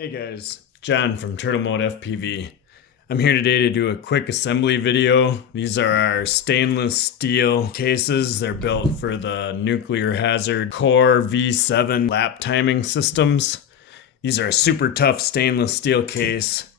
Hey guys, John from TurtleModeFPV. I'm here today to do a quick assembly video. These are our stainless steel cases. They're built for the NuclearHazard Core V7 lap timing systems. These are a super tough stainless steel case,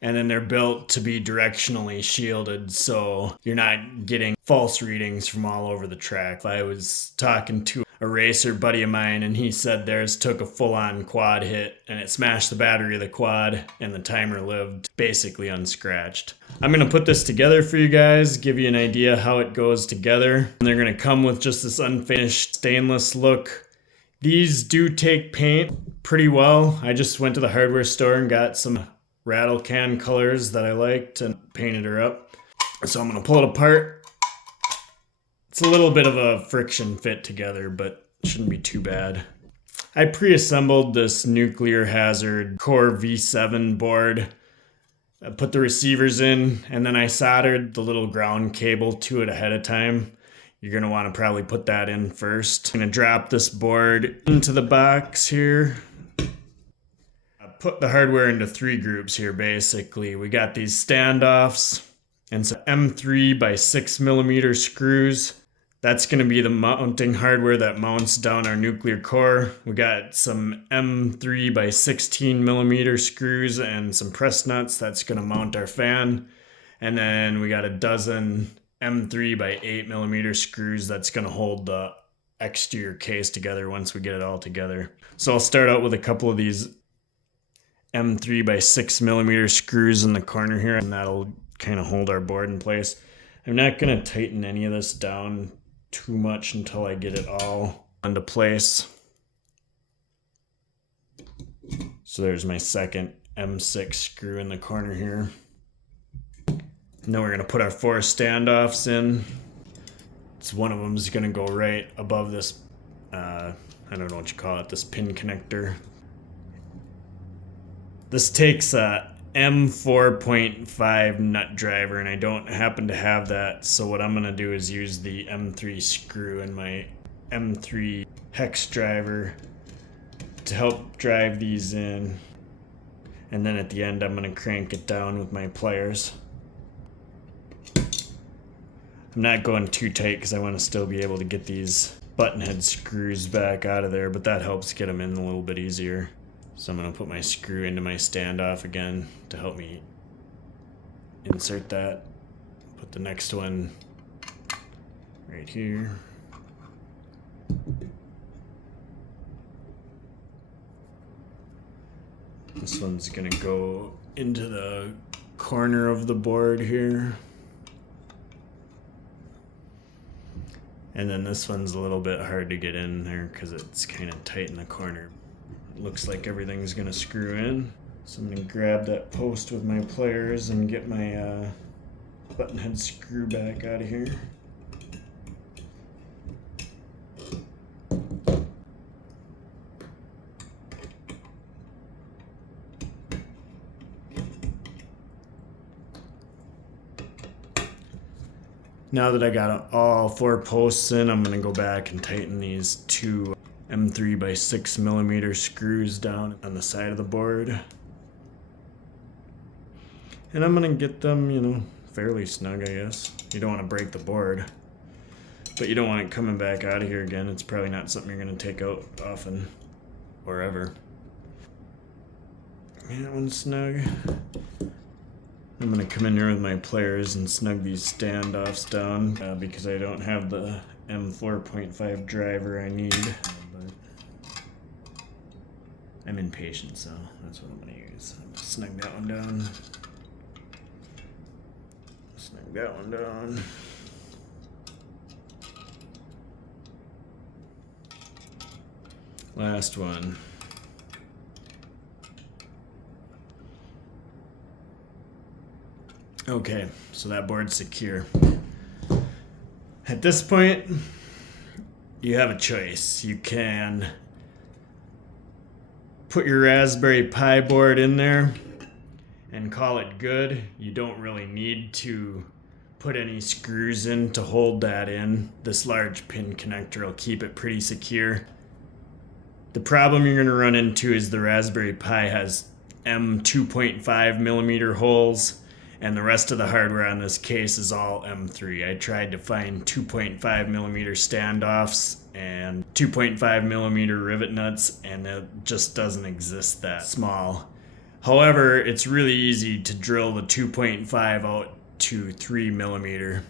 and then they're built to be directionally shielded so you're not getting false readings from all over the track. I was talking to a racer buddy of mine and he said theirs took a full-on quad hit and it smashed the battery of the quad and the timer lived basically unscratched. I'm going to put this together for you guys, give you an idea how it goes together. And they're going to come with just this unfinished stainless look. These do take paint pretty well. I just went to the hardware store and got some rattle can colors that I liked and painted her up. So I'm going to pull it apart. It's a little bit of a friction fit together, but it shouldn't be too bad. I pre-assembled this NuclearHazard Core V7 board. I put the receivers in, and then I soldered the little ground cable to it ahead of time. You're going to want to probably put that in first. I'm going to drop this board into the box here. I put the hardware into three groups here, basically. We got these standoffs and some M3 by 6mm screws. That's going to be the mounting hardware that mounts down our nuclear core. We got some M3 by 16mm screws and some press nuts. That's going to mount our fan. And then we got a dozen M3 by 8mm screws that's going to hold the exterior case together once we get it all together. So I'll start out with a couple of these M3 by 6mm screws in the corner here, and that'll kind of hold our board in place. I'm not going to tighten any of this down too much until I get it all into place. So there's my second M6 screw in the corner here. Now we're going to put our four standoffs in. One of them is going to go right above this, I don't know what you call it, this pin connector. This takes a M4.5 nut driver, and I don't happen to have that, so what I'm going to do is use the M3 screw in my M3 hex driver to help drive these in, and then at the end I'm going to crank it down with my pliers. I'm not going too tight because I want to still be able to get these button head screws back out of there, but that helps get them in a little bit easier. So I'm going to put my screw into my standoff again to help me insert that. Put the next one right here. This one's going to go into the corner of the board here. And then this one's a little bit hard to get in there because it's kind of tight in the corner. Looks like everything's gonna screw in. So I'm gonna grab that post with my pliers and get my button head screw back out of here. Now that I got all four posts in, I'm gonna go back and tighten these two M3 by 6mm screws down on the side of the board. And I'm gonna get them, fairly snug, I guess. You don't want to break the board, but you don't want it coming back out of here again. It's probably not something you're gonna take out often or ever. That one's snug. I'm gonna come in here with my pliers and snug these standoffs down because I don't have the M4.5 driver I need. I'm impatient, so that's what I'm going to use. I'm going to snug that one down. Snug that one down. Last one. Okay, so that board's secure. At this point, you have a choice. You can put your Raspberry Pi board in there and call it good. You don't really need to put any screws in to hold that in. This large pin connector will keep it pretty secure. The problem you're going to run into is the Raspberry Pi has M2.5 millimeter holes, and the rest of the hardware on this case is all M3. I tried to find 2.5 millimeter standoffs and 2.5 millimeter rivet nuts, and it just doesn't exist that small. However, it's really easy to drill the 2.5 out to 3 millimeter.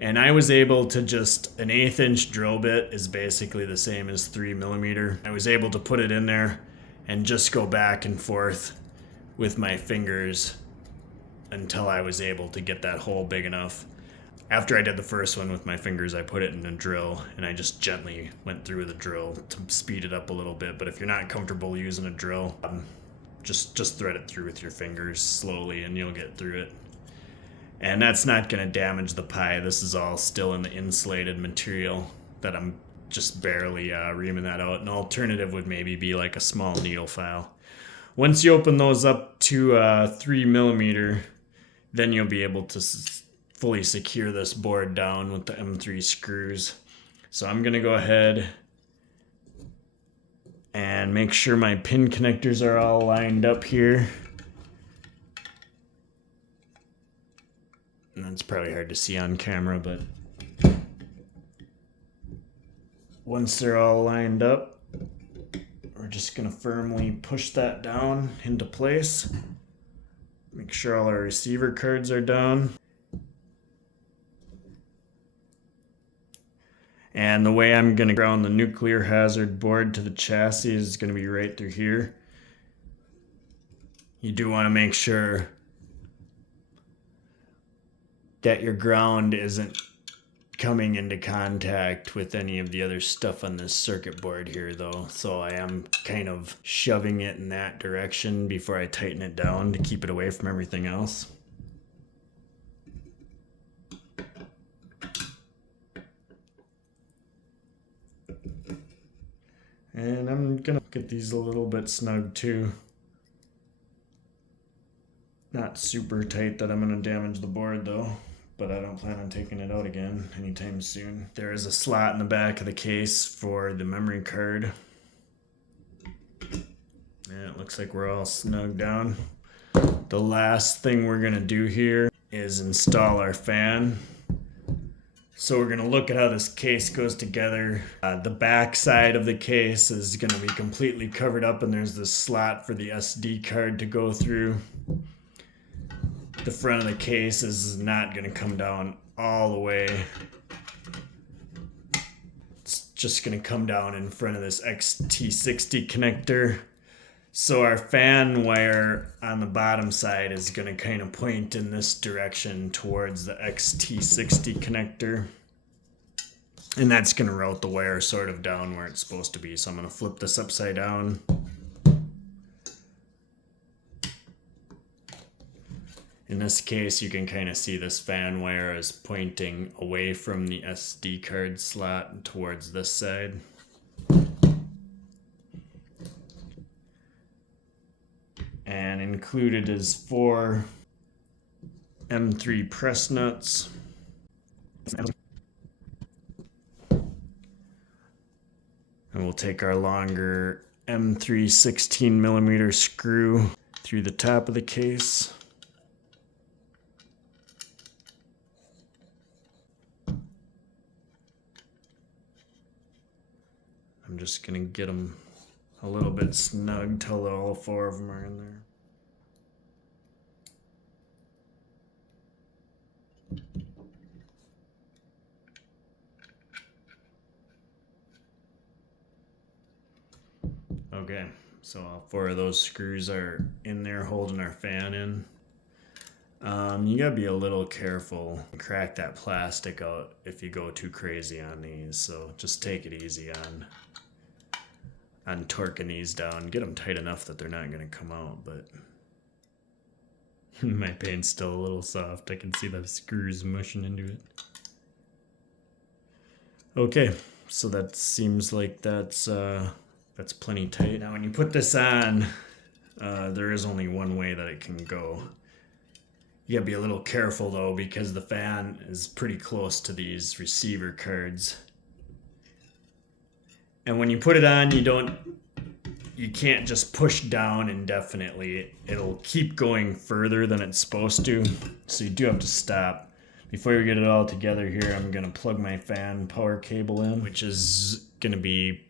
And I was able to just, an 1/8 inch drill bit is basically the same as 3 millimeter. I was able to put it in there and just go back and forth with my fingers until I was able to get that hole big enough. After I did the first one with my fingers, I put it in a drill and I just gently went through the drill to speed it up a little bit. But if you're not comfortable using a drill, just thread it through with your fingers slowly and you'll get through it. And that's not going to damage the Pi. This is all still in the insulated material that I'm just barely reaming that out. An alternative would maybe be like a small needle file. Once you open those up to 3 millimeter, then you'll be able to fully secure this board down with the M3 screws. So I'm going to go ahead and make sure my pin connectors are all lined up here. And that's probably hard to see on camera, but once they're all lined up, we're just going to firmly push that down into place. Make sure all our receiver cards are down. And the way I'm going to ground the NuclearHazard board to the chassis is going to be right through here. You do want to make sure that your ground isn't coming into contact with any of the other stuff on this circuit board here though. So I am kind of shoving it in that direction before I tighten it down to keep it away from everything else. And I'm gonna get these a little bit snug too. Not super tight that I'm gonna damage the board though, but I don't plan on taking it out again anytime soon. There is a slot in the back of the case for the memory card. And it looks like we're all snug down. The last thing we're gonna do here is install our fan. So we're gonna look at how this case goes together. The back side of the case is gonna be completely covered up and there's this slot for the SD card to go through. The front of the case is not gonna come down all the way. It's just gonna come down in front of this XT60 connector. So our fan wire on the bottom side is going to kind of point in this direction towards the XT60 connector. And that's going to route the wire sort of down where it's supposed to be. So I'm going to flip this upside down. In this case, you can kind of see this fan wire is pointing away from the SD card slot towards this side. And included is 4 M3 press nuts. And we'll take our longer M3 16 millimeter screw through the top of the case. I'm just gonna get them a little bit snug till all 4 of them are in there. Okay, so all 4 of those screws are in there holding our fan in. You gotta be a little careful and crack that plastic out if you go too crazy on these, so just take it easy on torquing these down. Get them tight enough that they're not gonna come out, but my paint's still a little soft. I can see the screws mushing into it. Okay, so that seems like that's plenty tight. Now when you put this on, there is only one way that it can go. You gotta be a little careful though, because the fan is pretty close to these receiver cards. And when you put it on, you don't you can't just push down indefinitely. It'll keep going further than it's supposed to, so you do have to stop. Before we get it all together here, I'm gonna plug my fan power cable in, which is gonna be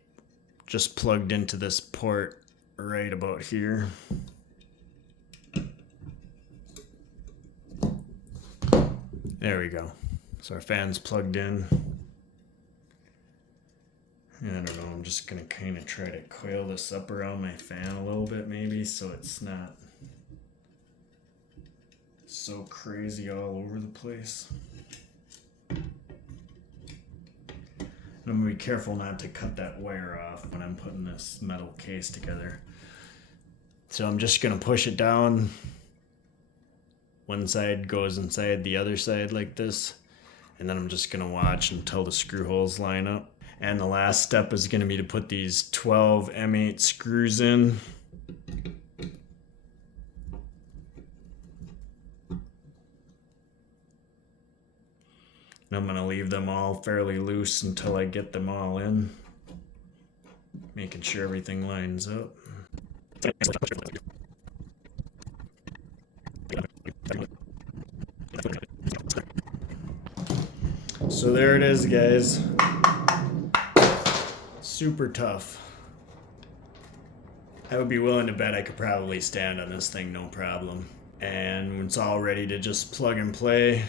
just plugged into this port right about here. There we go. So our fan's plugged in. And I don't know, I'm just gonna kind of try to coil this up around my fan a little bit maybe, so it's not so crazy all over the place. And I'm gonna be careful not to cut that wire off when I'm putting this metal case together. So I'm just gonna push it down. One side goes inside the other side like this, and then I'm just gonna watch until the screw holes line up. And the last step is gonna be to put these 12 M8 screws in. And I'm gonna leave them all fairly loose until I get them all in, making sure everything lines up. So there it is, guys. Super tough. I would be willing to bet I could probably stand on this thing no problem. And when it's all ready to just plug and play,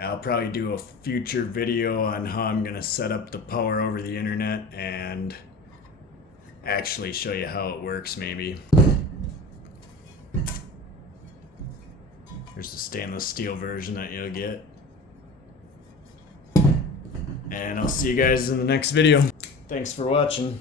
I'll probably do a future video on how I'm gonna set up the power over the internet and actually show you how it works maybe. Here's the stainless steel version that you'll get. And I'll see you guys in the next video. Thanks for watching.